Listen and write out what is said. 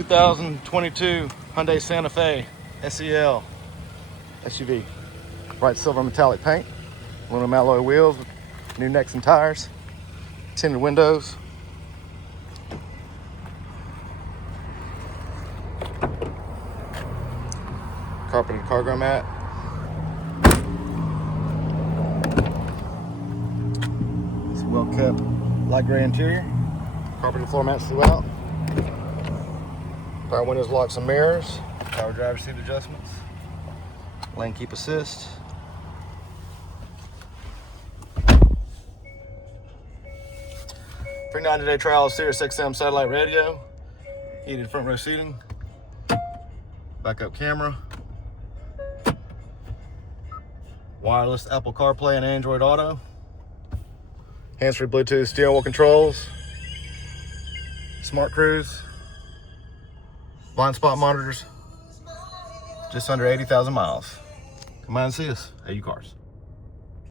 2022 Hyundai Santa Fe SEL SUV. Bright silver metallic paint, aluminum alloy wheels, new necks and tires, tinted windows. Carpeted cargo mat. It's well kept light gray interior. Carpeted floor mats throughout. Power windows, locks and mirrors. Power driver's seat adjustments. Lane keep assist. Free 90-day trial of Sirius XM satellite radio. Heated front row seating. Backup camera. Wireless Apple CarPlay and Android Auto. Hands-free Bluetooth steering wheel controls. Smart cruise. Blind spot monitors. Just under 80,000 miles. Come on and see us at U-Cars.